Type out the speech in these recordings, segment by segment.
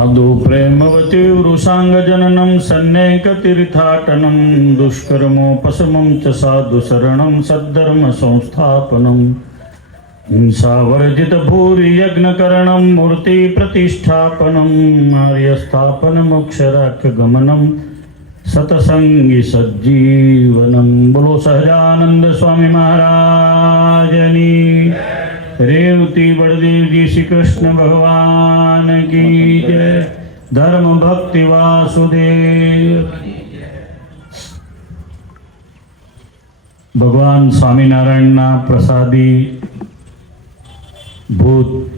आदौ प्रेमवती वृषांगजननं सन्नेकतीर्थाटनं दुष्कर्मोपशमं च साधुशरणं सद्धर्म संस्थापनं हिंसावर्जित भूरि यज्ञकरणं मूर्ति प्रतिष्ठापनं आर्यस्थापनमोक्षराख्यगमनं सतसंगी सज्जीवनं। बोलो सहजानंद स्वामी महाराजनी रेवती बड़देव जी श्री कृष्ण भगवान की जय। धर्म भक्ति वासुदेव। भगवान स्वामीनारायण ना प्रसादी भूत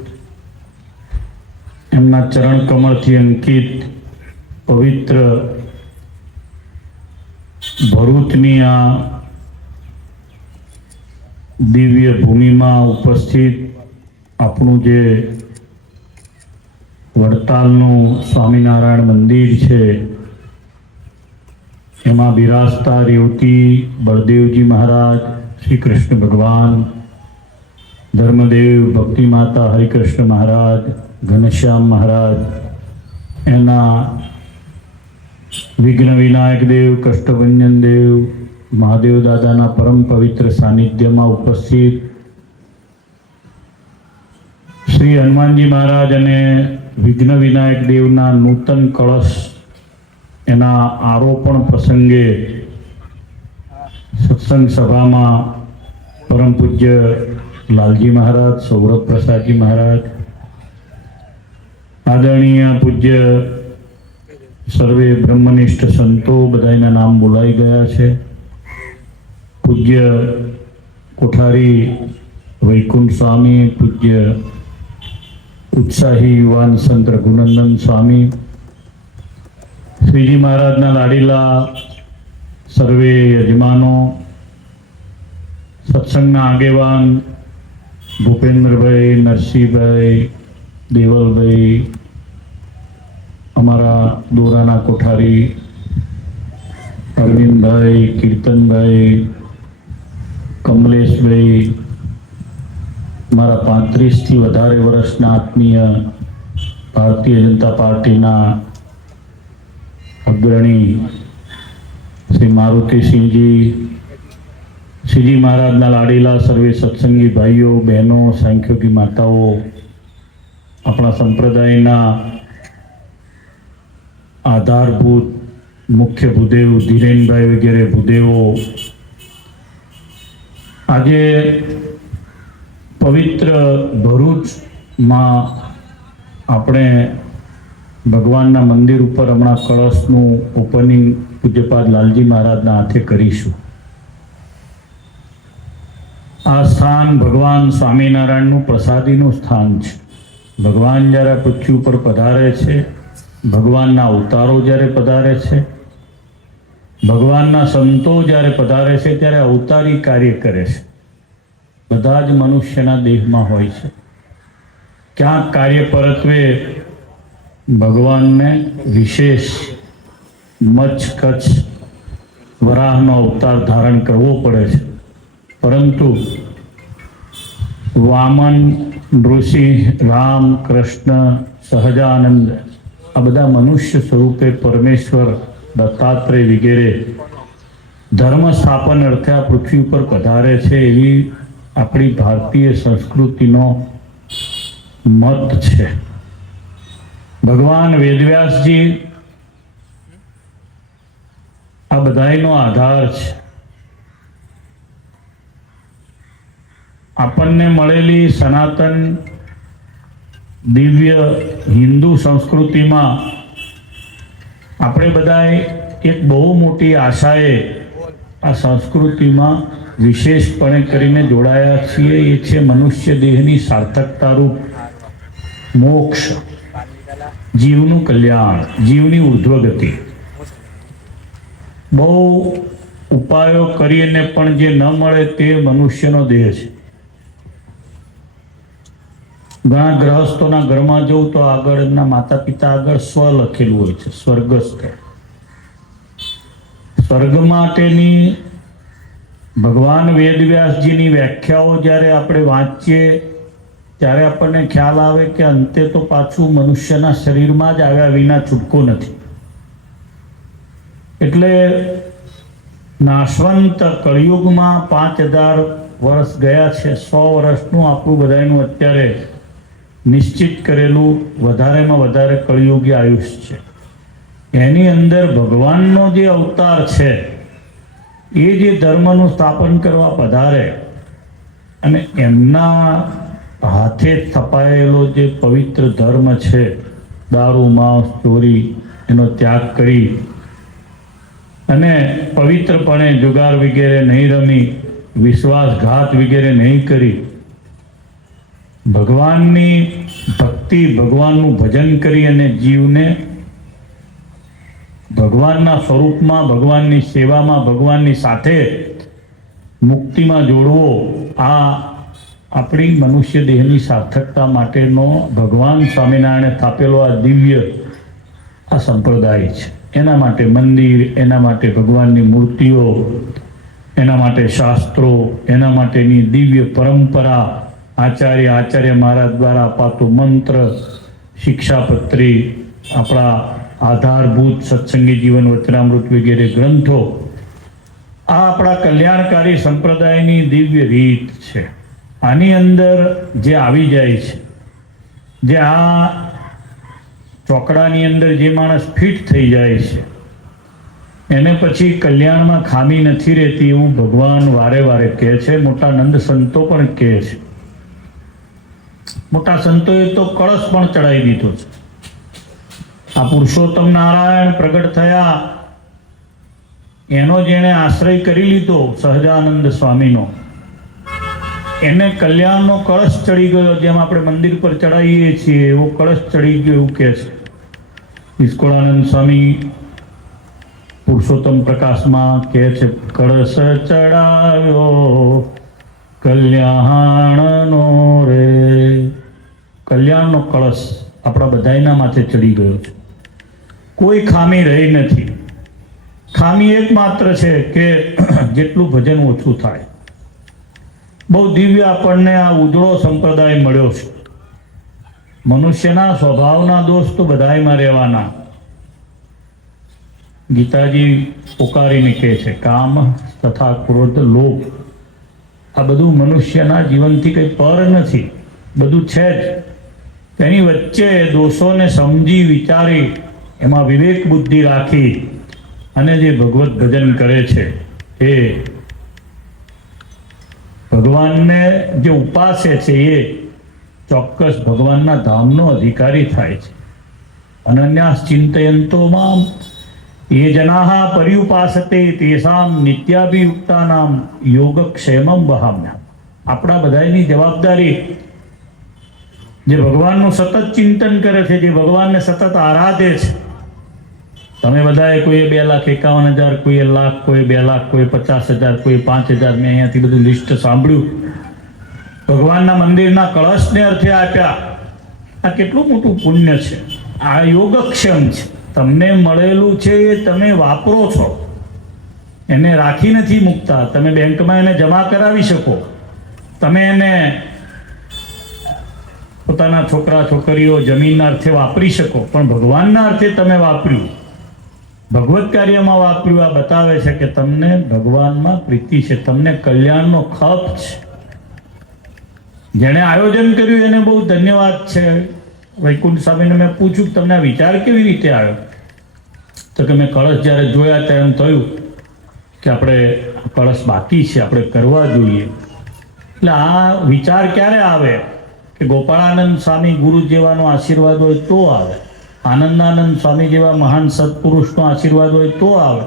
एमना चरण कमल थी अंकित पवित्र भरूचनी आ दिव्य भूमि में उपस्थित आपणु जे वड़तालनु स्वामीनारायण मंदिर है एमां बिराजता रेवती बलदेवजी महाराज, श्री कृष्ण भगवान, धर्मदेव भक्ति माता हरिकृष्ण महाराज, घनश्याम महाराज, एना विघ्न विनायक देव, कष्टभंजन देव, महादेव दादा परम पवित्र सानिध्य में उपस्थित श्री हनुमानजी महाराज ने विघ्न विनायक देवना नूतन कलश एना आरोपण प्रसंगे सत्संग सभा में परम पूज्य लालजी महाराज, सौरभ प्रसाद जी महाराज, आदरणीय पूज्य सर्वे ब्रह्मनिष्ठ संतो बधाईना नाम बोलाई गया है। पूज्य कोठारी वैकुंठ स्वामी, पूज्य उत्साही युवान संत रघुनंदन स्वामी, श्रीजी महाराज ना लाडीला सर्वे यजमानों, सत्संग आगेवान भूपेन्द्र भाई, नरसिंह भाई, देवल भाई, अमरा दोराना कोठारी अरविंद भाई, कीर्तन भाई, कमलेश भाई, मारा 35 थी वधारे वर्षना आत्मीय भारतीय जनता पार्टी ना अग्रणी श्री मारुति सिंह जी, श्रीजी महाराज ना लाडीला सर्वे सत्संगी भाईओ बहनों, सांख्यों की माताओं, अपना संप्रदाय ना आधारभूत मुख्य भूदेव धीरेन भाई वगैरह भूदेवो, आज पवित्र भरूच में अपने भगवान मंदिर पर हमणा कलशनु ओपनिंग पूज्यपाद लालजी महाराज ना हाथे करीशुं। आ स्थान भगवान स्वामीनारायण प्रसादीनु स्थान छे। भगवान ज्यारे पृथ्वी पर पधारे छे, भगवान ना अवतारो ज्यारे पधारे छे, भगवान ना संतो ज्यारे पधारे छे त्यारे अवतारी कार्य करे छे। बधा ज मनुष्यना देहमां होय छे। क्या कार्य परत्वे भगवान ने विशेष मच्छ कच्छ वराहनो अवतार धारण करवो पड़े छे, परंतु वामन, नृसिंह, राम, कृष्ण, सहजानंद आ बधा मनुष्य स्वरूपे परमेश्वर दत्तात्रेय वगैरह धर्म स्थापन अर्थे आ पृथ्वी पर पधारे छे एवी अपनी भारतीय संस्कृतिनो मत छे। भगवान वेदव्यास जी आ बधाईनो आधार छे। आपने मळेली सनातन दिव्य हिंदू संस्कृति में आपणे बधाए एक बहु मोटी आशाए आ संस्कृति में विशेषपणे करीने जोड़ाया छीए। ये छे मनुष्य देहनी सार्थकता रूप मोक्ष, जीवनु कल्याण, जीवनी ऊर्ध्वगति। बहु उपायों करीने पण जे न मळे ते मनुष्यनो देह छे। घणा गृहस्थोना घरमां जवुं तो आगळना माता पिता आगळ स्व लखेલું હોય છે, स्वर्गस्थ। स्वर्ग माटेनी भगवान वेदव्यास जी व्याख्याओ ज्यारे आपणे वांचीए ત્યારે આપણને ખ્યાલ આવે કે અંતે તો પાછું મનુષ્યના શરીરમાં જ આવ્યા વિના છૂટકો નથી. એટલે નાશવંત કળિયુગમાં 5000 વર્ષ ગયા છે. 100 વર્ષનું આપણું બધાનું અત્યારે નિશ્ચિત કરેલું વધારેમાં વધારે કળિયુગી આયુષ છે. એની અંદર ભગવાનનો જે અવતાર છે એ જે ધર્મનું સ્થાપન કરવા પધારે અને એમના હાથે સ્થપાયેલો જે પવિત્ર ધર્મ છે, દારૂ માંસ ચોરી એનો ત્યાગ કરી અને પવિત્રપણે જુગાર વગેરે નહીં રમી, વિશ્વાસઘાત વગેરે નહીં કરી, ભગવાનની ભક્તિ, ભગવાનનું ભજન કરી અને જીવને ભગવાનના સ્વરૂપમાં, ભગવાનની સેવામાં, ભગવાનની સાથે મુક્તિમાં જોડવો, આ આપણી મનુષ્ય દેહની સાર્થકતા માટેનો ભગવાન સ્વામિનારાયણે સ્થાપેલો આ દિવ્ય આ સંપ્રદાય છે. એના માટે મંદિર, એના માટે ભગવાનની મૂર્તિઓ, એના માટે શાસ્ત્રો, એના માટેની દિવ્ય પરંપરા, આચાર્ય મહારાજ દ્વારા અપાતું મંત્ર, શિક્ષાપત્રી, આપણા આધારભૂત સત્સંગી જીવન વચનામૃત વગેરે ગ્રંથો, આ આપણા કલ્યાણકારી સંપ્રદાયની દિવ્ય રીત છે. આની અંદર જે આવી જાય છે, જે આ ચોકડાની અંદર જે માણસ ફિટ થઈ જાય છે એને પછી કલ્યાણમાં ખામી નથી રહેતી એવું ભગવાન વારે વારે કહે છે. મોટા નંદ સંતો પણ કહે છે. મોટા સંતોએ તો કળશ પણ ચડાવી દીધો છે. આ પુરુષોત્તમ નારાયણ પ્રગટ થયા એનો જેણે આશ્રય કરી લીધો સહજાનંદ સ્વામીનો, એને કલ્યાણનો કળશ ચડી ગયો. જેમ આપણે મંદિર પર ચડાવીએ છીએ એવો કળશ ચડી ગયો એવું કહે છે. નિષ્કુળાનંદ સ્વામી પુરુષોત્તમ પ્રકાશમાં કહે છે, કળશ ચડાવ્યો કલ્યાણનો રે. કલ્યાણનો કળશ આપણા બધાના માથે ચડી ગયો છે. કોઈ ખામી રહી નથી. ખામી એકમાત્ર છે કે જેટલું ભજન ઓછું થાય. બહુ દિવ્ય આપણને આ ઉજળો સંપ્રદાય મળ્યો છે. મનુષ્યના સ્વભાવના દોષ તો બધાયમાં રહેવાના. ગીતાજી પોકારીને કહે છે, કામ તથા ક્રોધ, લોભ, આ બધું મનુષ્યના જીવનથી કંઈ પર નથી, બધું છે જ. તેની વચ્ચે દોષોને સમજી વિચારી એમાં વિવેક બુદ્ધિ રાખી અને જે ભગવત ભજન કરે છે એ ભગવાનને જે ઉપાસે છે એ ચોક્કસ ભગવાનના ધામનો અધિકારી થાય છે. અનન્યાસ ચિંતયંતો મામ ये जनाः पर्युपासते तेषां नित्याभियुक्तानां योगक्षेमं वहाम्यहम्. આપણા બધાની જવાબદારી જે ભગવાનનું સતત ચિંતન કરે છે, જે ભગવાનને સતત આરાધે છે. તમે બધાએ કોઈએ 2,51,000, કોઈએ લાખ, કોઈ 2 લાખ, કોઈ 50,000, કોઈ 5,000, મેં અહીંયાથી બધું લિસ્ટ સાંભળ્યું. ભગવાનના મંદિરના કળશને અર્થે આપ્યા. આ કેટલું મોટું પુણ્ય છે. આ યોગક્ષેમ છે. તમને મળેલું છે એ તમે વાપરો છો, એને રાખી નથી મૂકતા. તમે બેંકમાં એને જમા કરાવી શકો, તમે એને પોતાના છોકરા છોકરીઓ જમીનના અર્થે વાપરી શકો, પણ ભગવાનના અર્થે તમે વાપર્યું, ભગવત કાર્યમાં વાપર્યું. આ બતાવે છે કે તમને ભગવાનમાં પ્રીતિ છે, તમને કલ્યાણનો ખપ છે. જેણે આયોજન કર્યું એને બહુ ધન્યવાદ છે. વૈકુંઠ સ્વામીને મેં પૂછ્યું કે તમને આ વિચાર કેવી રીતે આવ્યો? તો કે મેં કળશ જ્યારે જોયા ત્યારે એમ થયું કે આપણે કળશ બાકી છે, આપણે કરવા જોઈએ. એટલે આ વિચાર ક્યારે આવે કે ગોપાળાનંદ સ્વામી ગુરુ જેવાનો આશીર્વાદ હોય તો આવે, આનંદાનંદ સ્વામી જેવા મહાન સત્પુરુષનો આશીર્વાદ હોય તો આવે.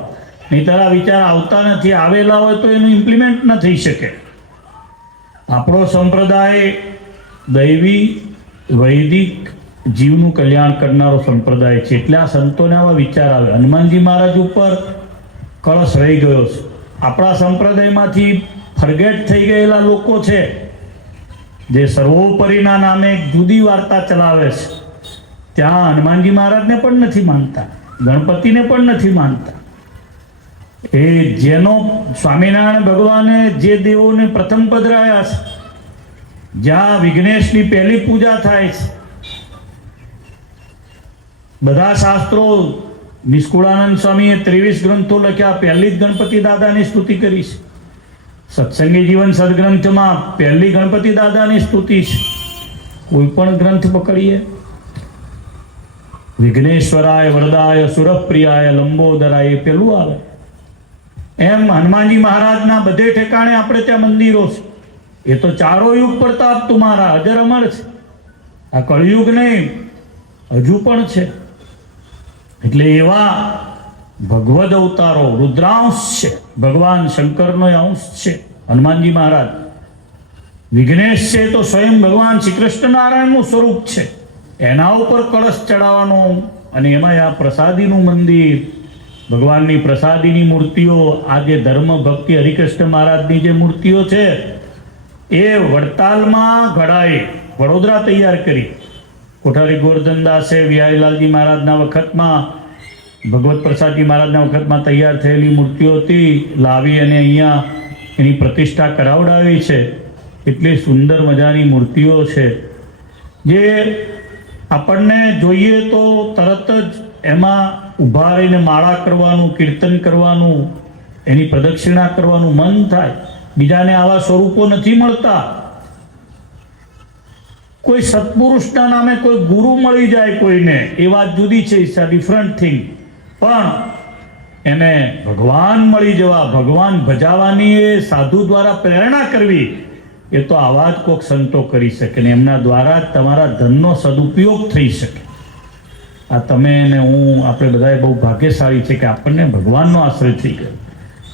નહીંતર આ વિચાર આવતા નથી. આવેલા હોય તો એનું ઇમ્પ્લિમેન્ટ ન થઈ શકે. આપણો સંપ્રદાય દૈવી વૈદિક જીવનું કલ્યાણ કરનારો સંપ્રદાય છે. એટલે આ સંતોને આવા વિચાર આવે. હનુમાનજી મહારાજ ઉપર કળશ રહી ગયો છે. આપણા સંપ્રદાયમાંથી ફરગેટ થઈ ગયેલા લોકો છે જે સર્વોપરીના નામે એક જુદી વાર્તા ચલાવે છે. ત્યાં હનુમાનજી મહારાજને પણ નથી માનતા, ગણપતિને પણ નથી માનતા. એ જેનો સ્વામિનારાયણ ભગવાને જે દેવોને પ્રથમ પધરાયા છે જ્યાં વિઘ્નેશની પહેલી પૂજા થાય છે. બધા શાસ્ત્રો, નિષ્કુળાનંદ સ્વામીએ 23 ગ્રંથો લખ્યા, પહેલી જ ગણપતિ દાદાની સ્તુતિ કરી છે. સત્સંગી જીવન સદગ્રંથમાં પહેલી ગણપતિ દાદાની સ્તુતિ છે. કોઈ પણ ગ્રંથ પકડીએ, વિઘ્નેશ્વરાય વરદાય સુરપ્રિયાય લંબોદરાય એ પેલું આવે. એમ હનુમાનજી મહારાજના બધે ઠેકાણે આપણે ત્યાં મંદિરો છે. એ તો ચારો યુગ પ્રતાપ તુમારા અજર અમર છે. આ કળયુગ નહીં, હજુ પણ છે. એટલે એવા ભગવદ અવતારો, રુદ્રાંશ છે, ભગવાન શંકરનો અંશ છે હનુમાનજી મહારાજ. વિઘ્નેશ છે તો સ્વયં ભગવાન શ્રી કૃષ્ણ નારાયણનું સ્વરૂપ છે. એના ઉપર કળશ ચડાવવાનો, અને એમાં આ પ્રસાદીનું મંદિર, ભગવાનની પ્રસાદીની મૂર્તિઓ, આ જે ધર્મ ભક્તિ હરિકૃષ્ણ મહારાજની જે મૂર્તિઓ છે એ વડતાલમાં ઘડાઈ, વડોદરા તૈયાર કરી. કોઠારી ગોરધનદાસે વિહારીલાલજી મહારાજના વખતમાં, ભગવત પ્રસાદજી મહારાજના વખતમાં તૈયાર થયેલી મૂર્તિઓ હતી, લાવી અને અહીંયા એની પ્રતિષ્ઠા કરાવડાવી છે. એટલી સુંદર મજાની મૂર્તિઓ છે જે આપણને જોઈએ તો તરત જ એમાં ઊભા રહીને માળા કરવાનું, કીર્તન કરવાનું, એની પ્રદક્ષિણા કરવાનું મન થાય. બીજાને આવા સ્વરૂપો નથી મળતા. કોઈ સત્પુરુષના નામે કોઈ ગુરુ મળી જાય કોઈને, એ વાત જુદી છે, ઇટ્સ અ ડિફરન્ટ થિંગ. પણ એને ભગવાન મળી જવા, ભગવાન ભજાવાની, એ સાધુ દ્વારા પ્રેરણા કરવી, એ તો આવા જ કોઈક સંતો કરી શકે ને એમના દ્વારા જ તમારા ધનનો સદુપયોગ થઈ શકે. આ તમે અને હું, આપણે બધાએ બહુ ભાગ્યશાળી છે કે આપણને ભગવાનનો આશ્રય થઈ ગયો.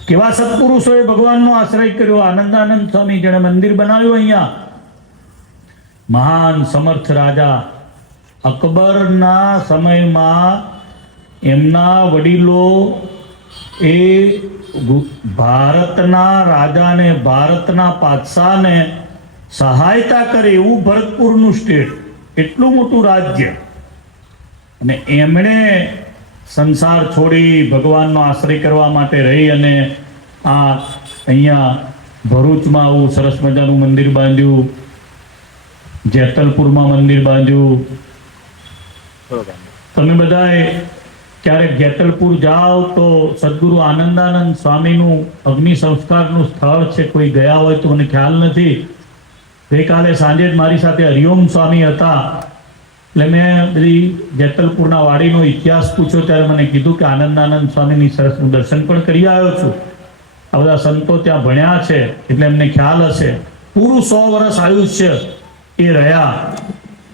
કેવા સત્પુરુષોએ ભગવાનનો આશ્રય કર્યો. આનંદાનંદ સ્વામી જેણે મંદિર બનાવ્યું અહીંયા, મહાન સમર્થ રાજા અકબરના સમયમાં એમના વડીલો એ ભારતના રાજાને, ભારતના પાતશાહને સહાયતા કરે એવું ભરતપુરનું સ્ટેટ, એટલું મોટું રાજ્ય, અને એમણે સંસાર છોડી ભગવાનનો આશ્રય કરવા માટે રહી અને આ અહીંયા ભરૂચમાં આવું સરસ મજાનું મંદિર બાંધ્યું, જેતલપુરમાં મંદિર બાંધ્યું. તમે બધાએ ક્યારેક જેતલપુર જાઓ તો સદગુરુ આનંદાનંદ સ્વામીનું અગ્નિ સંસ્કારનું સ્થળ છે. કોઈ ગયા હોય તો મને ખ્યાલ નથી. ગઈકાલે સાંજે જ મારી સાથે હરિઓમ સ્વામી હતા, એટલે મેં બધી જેતલપુરના વાડીનો ઇતિહાસ પૂછ્યો ત્યારે મને કીધું કે આનંદાનંદ સ્વામીની સરસ દર્શન પણ કરી આવ્યો છું. આ બધા સંતો ત્યાં ભણ્યા છે એટલે એમને ખ્યાલ હશે. પૂરું 100 વર્ષ આયુષ્ય એ રહ્યા,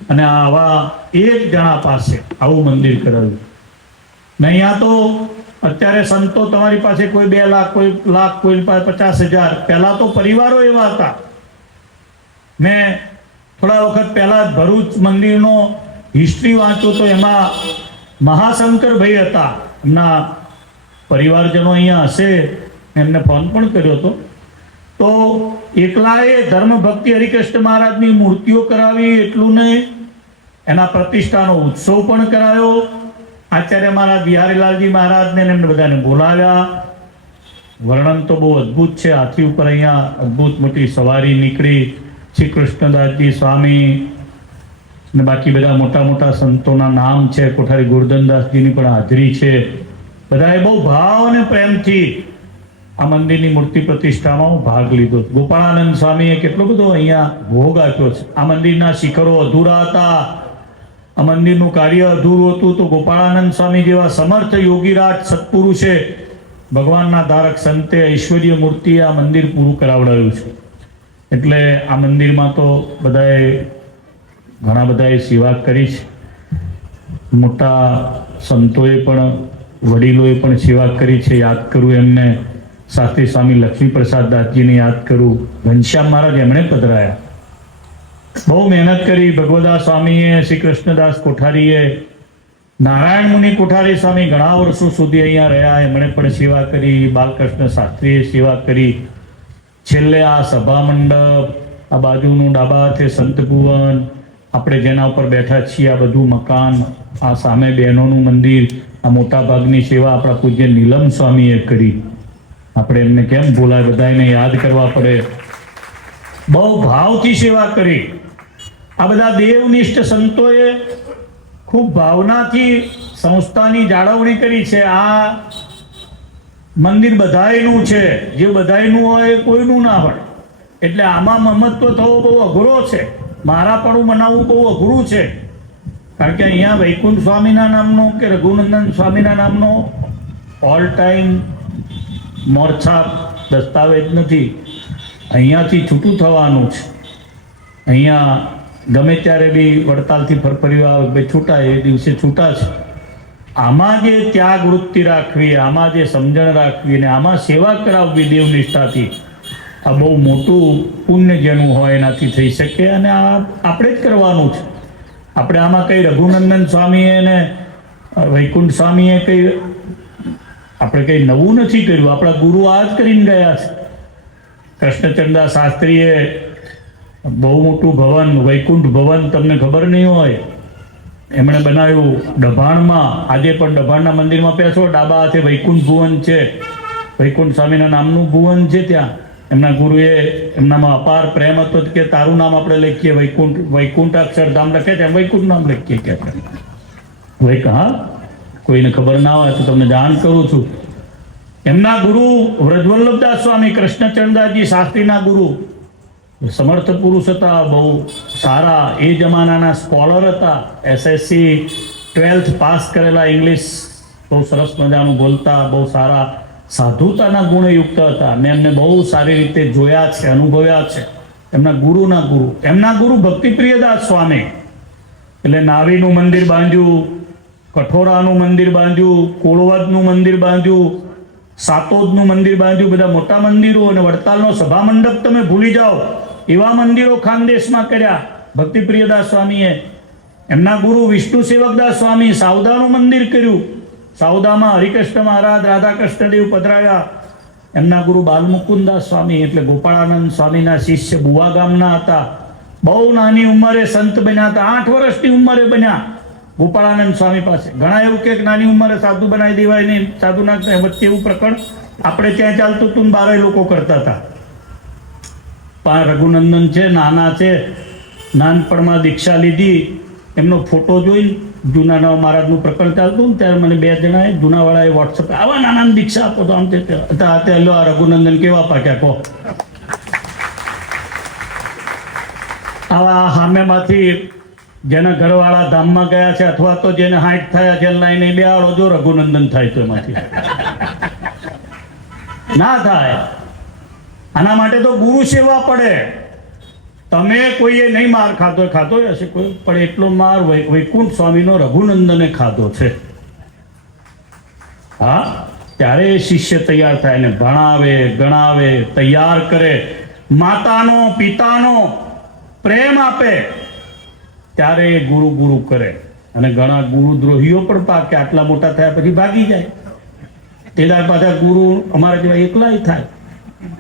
અને આવા એક જણા પાસે આવું મંદિર કરેલું. ને અહીંયા તો અત્યારે સંતો તમારી પાસે કોઈ 2 લાખ, કોઈ લાખ, કોઈ પાસે 50,000. પહેલા તો પરિવારો એવા હતા. મેં થોડા વખત પહેલા ભરૂચ મંદિરનો હિસ્ટ્રી વાંચો તો એમાં મહાશંકરભાઈ હતા, એમના પરિવારજનો અહીંયા હશે, એમને ફોન પણ કર્યો હતો. તો એકલાએ ધર્મ ભક્તિ હરિકૃષ્ણ મહારાજની મૂર્તિઓ કરાવી એટલું નહીં, એના પ્રતિષ્ઠાનો ઉત્સવ પણ કરાયો. આચાર્ય મહારાજ વિહારીલાલજી મહારાજને એમને બધાને બોલાવ્યા. વર્ણન તો બહુ અદ્ભુત છે. હાથી ઉપર અહીંયા અદ્ભુત મોટી સવારી નીકળી. શ્રી કૃષ્ણદાસજી સ્વામી ને બાકી બધા મોટા મોટા સંતોના નામ છે. કોઠારી ગોરધનદાસજીની પણ હાજરી છે. બધાએ બહુ ભાવ અને પ્રેમથી આ મંદિરની મૂર્તિ પ્રતિષ્ઠામાં ભાગ લીધો. ગોપાળાનંદ સ્વામીએ કેટલો બધો અહીંયા ભોગ આપ્યો છે. આ મંદિરના શિખરો અધૂરા હતા, આ મંદિરનું કાર્ય અધૂરું હતું, તો ગોપાળાનંદ સ્વામી જેવા સમર્થ યોગીરાજ સત્પુરુષે, ભગવાનના ધારક સંતે ઐશ્વર્ય મૂર્તિએ આ મંદિર પૂરું કરાવડાવ્યું છે. એટલે આ મંદિરમાં તો બધાએ ઘણા બધાએ સેવા કરી છે. મોટા સંતોએ પણ, વડીલોએ પણ સેવા કરી છે. યાદ કરું એમને, શાસ્ત્રી સ્વામી લક્ષ્મી પ્રસાદ દાસજીને યાદ કરું. ઘનશ્યામ મહારાજ એમણે પધરાયા, બહુ મહેનત કરી. ભગવદા સ્વામીએ, શ્રી કૃષ્ણદાસ કોઠારીએ, નારાયણ મુનિ કોઠારી સ્વામી ઘણા વર્ષો સુધી અહીંયા રહ્યા, એમણે પણ સેવા કરી. બાલકૃષ્ણ શાસ્ત્રીએ સેવા કરી. છેલ્લે આ સભા મંડપ, આ બાજુનું ડાબા હાથે સંત ભુવન, આપણે જેના ઉપર બેઠા છીએ આ બધું મકાન, આ સામે બહેનોનું મંદિર, આ મોટા ભાગની સેવા આપણા પૂજ્ય નીલમ સ્વામીએ કરી. આપણે એમને કેમ ભૂલાય, બધા એને યાદ કરવા પડે. બહુ ભાવથી સેવા કરી. આ બધા દેવનિષ્ઠ સંતોએ ખૂબ ભાવનાથી સંસ્થાની જાળવણી કરી છે. આ મંદિર બધાયનું છે, જે બધાયનું હોય એ કોઈનું ના હોય. એટલે આમાં મમત્વ થવો બહુ અઘરો છે. મારા પણ મનાવવું બહુ અઘરું છે, કારણ કે અહીંયા વૈકુંઠ સ્વામીના નામનો કે રઘુનંદન સ્વામીના નામનો ઓલ ટાઈમ મોરછાપ દસ્તાવેજ નથી. અહીંયાથી છૂટું થવાનું છે. અહીંયા ગમે ત્યારે બી વડતાલથી ફરફરિયા છૂટા, એ દિવસે છૂટા છે. આમાં જે ત્યાગ વૃત્તિ રાખવી, આમાં જે સમજણ રાખવી ને આમાં સેવા કરાવવી દેવનિષ્ઠાથી, આ બહુ મોટું પુણ્ય જેનું હોય એનાથી થઈ શકે. અને આ આપણે જ કરવાનું છે. આપણે આમાં કંઈ રઘુનંદન સ્વામીએ ને વૈકુંઠ સ્વામીએ કંઈ આપણે કંઈ નવું નથી કર્યું. આપણા ગુરુ આ જ કરીને ગયા છે. કૃષ્ણચંદ્ર શાસ્ત્રીએ બહુ મોટું ભવન, વૈકુંઠ ભવન, તમને ખબર નહીં હોય, એમણે બનાવ્યું ડભાણમાં. આજે પણ ડભાણના મંદિરમાં બેસો, ડાબા હાથે વૈકુંઠ ભુવન છે. વૈકુંઠ સ્વામીના નામનું ભુવન છે. ત્યાં એમના ગુરુએ એમનામાં અપાર પ્રેમ હતો કે તારું નામ આપણે લખીએ વૈકુંઠ, વૈકુંઠ અક્ષરધામ લખે છે, વૈકુંઠ નામ લખીએ કે હા, કોઈને ખબર ના હોય તો તમને જાણ કરું છું. એમના ગુરુ વ્રજવલ્લભદાસ સ્વામી, કૃષ્ણચંદ્રજી શાસ્ત્રીના ગુરુ, સમર્થ પુરુષ હતા, બહુ સારા. એ જમાનાના સ્કોલર હતા. SSC 12th પાસ કરેલા, ઇંગ્લિશ બહુ સરસ મજાનું બોલતા, બહુ સારા સાધુતાના ગુણયુક્ત હતા. અને એમને બહુ સારી રીતે જોયા છે, અનુભવ્યા છે. એમના ગુરુના ગુરુ, એમના ગુરુ ભક્તિપ્રિયદાસ સ્વામી. એટલે નાવીનું મંદિર બાંધ્યું, કઠોરાનું મંદિર બાંધ્યું, કોળવદનું મંદિર બાંધ્યું, સાતોદનું મંદિર બાંધ્યું. બધા મોટા મંદિરો. અને વડતાલનો સભા મંડપ તમે ભૂલી જાઓ એવા મંદિરો ખાનદેશમાં કર્યા ભક્તિપ્રિયદાસ સ્વામીએ. એમના ગુરુ વિષ્ણુ સેવકદાસ સ્વામી સાવદાનું મંદિર કર્યું. સાવદામાં હરિકૃષ્ણ મહારાજ, રાધાકૃષ્ણદેવ પધરાવ્યા. એમના ગુરુ બાલમુકુદાસ સ્વામી, એટલે ગોપાળાનંદ સ્વામીના શિષ્ય, બુવા ગામના હતા. બહુ નાની ઉંમરે સંત બન્યા હતા. 8 વર્ષની ઉંમરે બન્યા ગોપાળાનંદ સ્વામી પાસે. ઘણા એવું કે નાની ઉંમરે સાધુ બનાવી દેવાય નહીં, સાધુના વચ્ચે એવું પ્રકરણ આપણે ત્યાં ચાલતું હતું, બારે લોકો કરતા હતા. પણ રઘુનંદન છે, નાના છે, નાનપણમાં દીક્ષા લીધી. એમનો ફોટો જોઈ જૂના નવા મહારાજનું પ્રકરણ ચાલતું ને ત્યારે મને 2 જણાએ જૂનાવાળાએ વોટ્સઅપ આવા નાના દીક્ષા આપો તો આમ તે લો આ રઘુનંદન કેવા પાક્યા કહો. આવા સામેમાંથી જેના ઘરવાળા ધામમાં ગયા છે અથવા તો જેને 60 થયા છે લાઈને બેહાડો, જો રઘુનંદન થાય તો એમાંથી ના થાય. આના માટે તો ગુરુ સેવા પડે. તમે કોઈએ નહીં માર ખાધો હશે કોઈ, પણ એટલો માર વૈકુંઠ સ્વામીનો રઘુનંદને ખાધો છે. હા, ત્યારે એ શિષ્ય તૈયાર થાય ને ભણાવે, ગણાવે, તૈયાર કરે, માતાનો પિતાનો પ્રેમ આપે, ત્યારે એ ગુરુ ગુરુ કરે. અને ઘણા ગુરુદ્રોહીઓ પણ પાકે, આટલા મોટા થયા પછી ભાગી જાય. તેદાર પાછા ગુરુ અમારા જેવા એકલા થાય.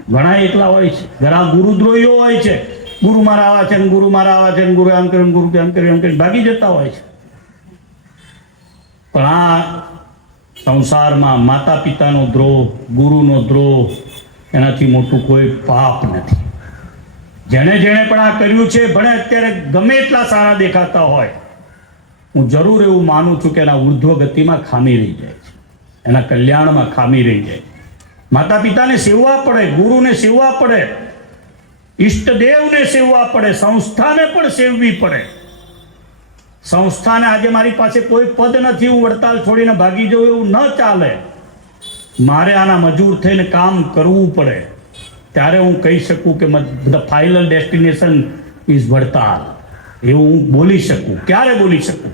ઘણા એકલા હોય છે, ઘણા ગુરુદ્રોહીઓ હોય છે. ગુરુ મારા આવા છે, ગુરુ મારા આવા છે, ગુરુ આમ કર્યું, ગુરુ આમ કર્યું, એમ કરીને ભાગી જતા હોય છે. પણ આ સંસારમાં માતા પિતાનો દ્રોહ, ગુરુનો દ્રોહ, એનાથી મોટું કોઈ પાપ નથી. જેણે પણ આ કર્યું છે, ભલે અત્યારે ગમે એટલા સારા દેખાતા હોય, હું જરૂર એવું માનું છું કે એના ઉર્ધ્વ ગતિમાં ખામી રહી જાય છે, એના કલ્યાણમાં ખામી રહી જાય. માતા પિતાને સેવવા પડે, ગુરુને સેવવા પડે, ઈષ્ટદેવને સેવવા પડે, સંસ્થાને પણ સેવવી પડે. સંસ્થાને આજે મારી પાસે કોઈ પદ નથી, હું વડતાલ છોડીને ભાગી જાઉં એવું ન ચાલે. મારે આના મજૂર થઈને કામ કરવું પડે, ત્યારે હું કહી શકું કે the final destination is Vadtal. એવું હું બોલી શકું. ક્યારે બોલી શકું?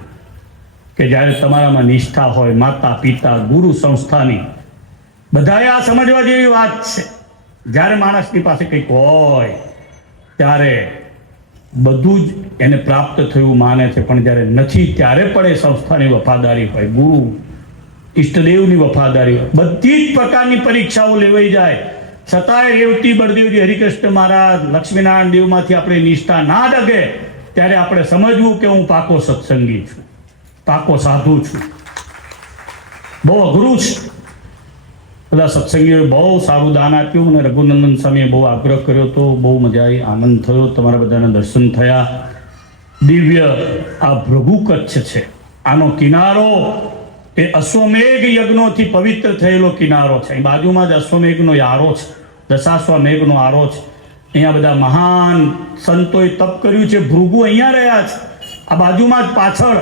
કે જ્યારે તમારામાં નિષ્ઠા હોય, માતા પિતા ગુરુ સંસ્થાની. બધાએ આ સમજવા જેવી વાત છે. જ્યારે માણસની પાસે કંઈક હોય ત્યારે બધું જ એને પ્રાપ્ત થયું માને છે, પણ જ્યારે નથી ત્યારે પણ એ સંસ્થાની વફાદારી હોય, ગુરુ ઈષ્ટદેવની વફાદારી હોય. બધી જ પ્રકારની પરીક્ષાઓ લેવાઈ જાય, છતાંય રેવતી બળદેવજી, હરિકૃષ્ણ મહારાજ, લક્ષ્મીનારાયણ દેવમાંથી આપણે નિષ્ઠા ના ડગે, ત્યારે આપણે સમજવું કે હું પાકો સત્સંગી છું, પાકો સાધુ છું. બહુ અઘરું છે. બધા સત્સંગીઓએ બહુ સારું દાન આપ્યું અને રઘુનંદન સ્વામીએ બહુ આગ્રહ કર્યો હતો. બહુ મજા આવી, આનંદ થયો, તમારા બધાના દર્શન થયા. દિવ્ય આ ભૃગુ કચ્છ છે, આનો કિનારો એ અશ્વમેઘ યજ્ઞોથી પવિત્ર થયેલો કિનારો છે. અહીં બાજુમાં જ અશ્વમેઘનો આરો છે, દશાશ્વમેઘનો આરો છે. અહીંયા બધા મહાન સંતોએ તપ કર્યું છે. ભૃગુ અહીંયા રહ્યા છે, આ બાજુમાં જ પાછળ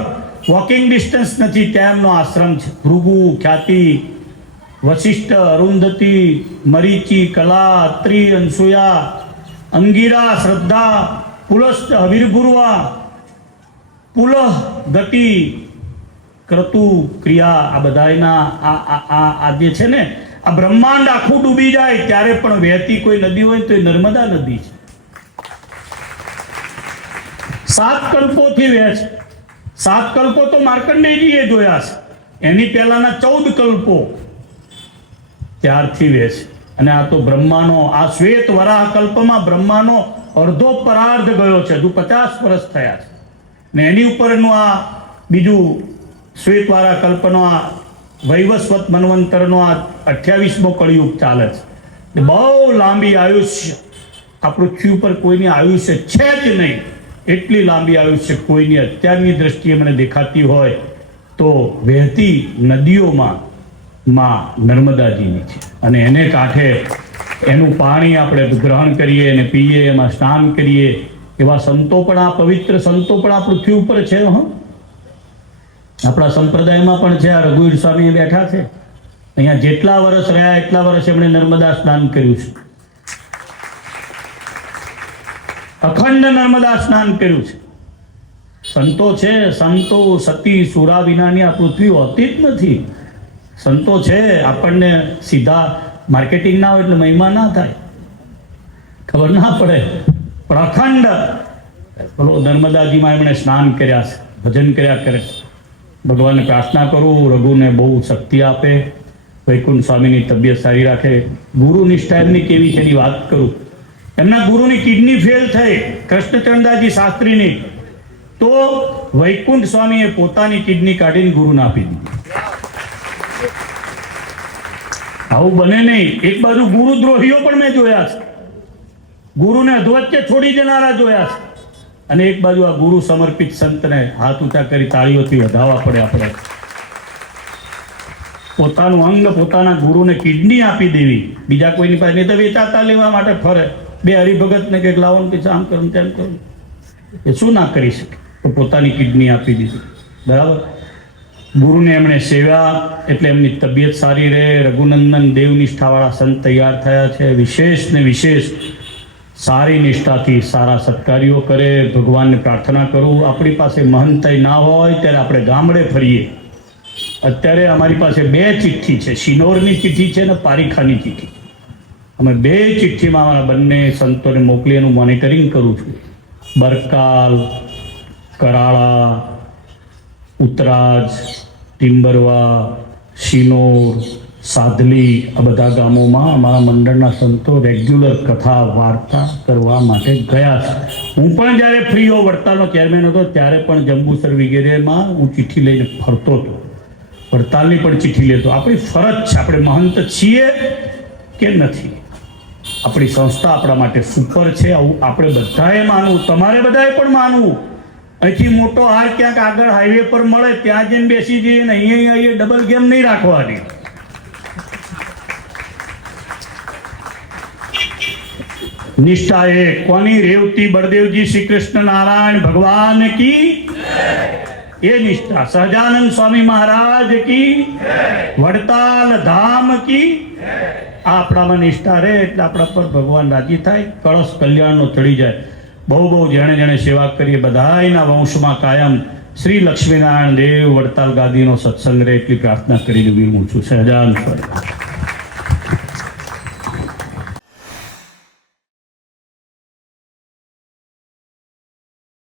વોકિંગ ડિસ્ટન્સ નથી, ત્યાં એમનો આશ્રમ છે. ભૃગુ, ખ્યાતિ, વશિષ્ઠ, અરુંધતી, મરીચી, કલા, અત્રિ, અનસુયા, અંગીરા, શ્રદ્ધા, પુલસ્ત, હવીરપૂર્વા, પુલહ, ગતિ, ક્રતુ, ક્રિયા, આ બધાના આ જે છે ને, આ બ્રહ્માંડ આખું ડૂબી જાય ત્યારે પણ વહેતી કોઈ નદી હોય તો એ નર્મદા નદી છે. 7 કલ્પોથી વહે છે. 7 કલ્પો તો માર્કંડેયજીએ જોયા છે, એની પહેલાના 14 કલ્પો ત્યારથી વહે છે. અને આ તો બ્રહ્માનો, આ શ્વેત વરાહ કલ્પમાં બ્રહ્માનો અડધો પરાર્ધ ગયો છે, હજુ 50 વર્ષ થયા છે. ને એની ઉપરનું આ બીજું શ્વેતવાળા કલ્પનો આ વૈવસ્વત મન્વંતરનો આ 28મો કળિયુગ ચાલે છે. બહુ લાંબી આયુષ્ય આ પૃથ્વી ઉપર કોઈની આયુષ્ય છે જ નહીં, એટલી લાંબી આયુષ્ય કોઈની અત્યારની દ્રષ્ટિએ મને દેખાતી હોય તો વહેતી નદીઓમાં માં નર્મદાજીની છે. અને એને કાંઠે એનું પાણી આપણે ગ્રહણ કરીએ અને પીએ, એમાં સ્નાન કરીએ, એવા સંતો પણ, આ પવિત્ર સંતો પણ આ પૃથ્વી ઉપર છે. આપણા સંપ્રદાયમાં પણ છે. આ રઘુવીર સ્વામી બેઠા છે અહીંયા, જેટલા વર્ષ રહ્યા એટલા વર્ષ એમણે નર્મદા સ્નાન કર્યું છે, અખંડ નર્મદા સ્નાન કર્યું છે. સંતો છે, સંતો સતી સુરા વિનાની આ પૃથ્વી હોતી જ નથી. સંતો છે, આપણને સીધા માર્કેટિંગ ના હોય એટલે મહિમા ના થાય, ખબર ના પડે, પણ અખંડ બોલો નર્મદાજીમાં એમણે સ્નાન કર્યા છે, ભજન કર્યા કરે. ભગવાનને પ્રાર્થના કરું રઘુને બહુ શક્તિ આપે, વૈકુંઠ સ્વામીની તબિયત સારી રાખે. ગુરુ નિષ્ઠા એમની કેવી છે એની વાત કરું. એમના ગુરુની કિડની ફેલ થઈ, કૃષ્ણચંદાજી શાસ્ત્રીની, તો વૈકુંઠ સ્વામીએ પોતાની કિડની કાઢીને ગુરુને આપી દીધી. આવું બને નહીં. એક બાજુ ગુરુદ્રોહીઓ પણ મેં જોયા છે, ગુરુને અધવચ્ચે છોડી દેનારા જોયા છે, અને એક બાજુ આ ગુરુ સમર્પિત સંતને હાથ ઊંચા કરી તાળીઓથી વધાવવા પડે. આપણે પોતાનું અંગ પોતાના ગુરુને કિડની આપી દેવી, બીજા કોઈની પાસે નહીં તો વેચાતા લેવા માટે ફરે. બે હરિભગતને કંઈક લાવો ને પછી આમ કરું તેમ કરું, એ શું ના કરી શકે? તો પોતાની કિડની આપી દીધી. બરાબર. ગુરુને એમણે સેવા એટલે એમની તબિયત સારી રહે. રઘુનંદન દેવનિષ્ઠાવાળા સંત તૈયાર થયા છે. વિશેષ ને વિશેષ સારી નિષ્ઠાથી સારા સત્કાર્યો કરે. ભગવાનને પ્રાર્થના કરું, આપણી પાસે મહંતય ના હોય ત્યારે આપણે ગામડે ફરીએ. અત્યારે અમારી પાસે 2 ચિઠ્ઠી છે, શિનોરની ચિઠ્ઠી છે ને પારીખાની ચિઠ્ઠી. અમે 2 ચિઠ્ઠીમાં અમારા બંને સંતોને મોકલી એનું મોનિટરિંગ કરું છું. બરકાલ, કરાળા, ઉતરાજ, ટિમ્બરવા, શિનોર, સાધલી, આ બધા ગામોમાં અમારા મંડળના સંતો રેગ્યુલર કથા વાર્તા કરવા માટે ગયા છે. હું પણ જ્યારે ફ્રીઓ વડતાલનો ચેરમેન હતો ત્યારે પણ જંબુસર વગેરેમાં હું ચિઠ્ઠી લઈને ફરતો હતો, વડતાલની પણ ચિઠ્ઠી લેતો. આપણી ફરજ છે, આપણે મહંત છીએ કે નથી, આપણી સંસ્થા આપણા માટે સુપર છે. આવું આપણે બધાએ માનવું, તમારે બધાએ પણ માનવું. અહીંથી મોટો હાર ક્યાંક આગળ હાઈવે પર મળે ત્યાં જઈને બેસી જઈએ ને અહીંયા ડબલ ગેમ નહીં રાખવાની. નિષ્ઠા એ કોની? રેવતી બળદેવજી શ્રી કૃષ્ણ નારાયણ ભગવાન કી એ નિષ્ઠા. સહજાનંદ સ્વામી મહારાજ કી, વડતાલ ધામ કી. આ આપણામાં નિષ્ઠા રહે એટલે આપણા પર ભગવાન રાજી થાય, કળશ કલ્યાણનો ચડી જાય. બહુ બહુ જેણે જેણે સેવા કરીએ બધાયના વંશમાં કાયમ શ્રી લક્ષ્મીનારાયણ દેવ વડતાલ ગાદીનો સત્સંગ રહે એટલી પ્રાર્થના કરીને વિરમું છું. સહજાનંદ સ્વામી.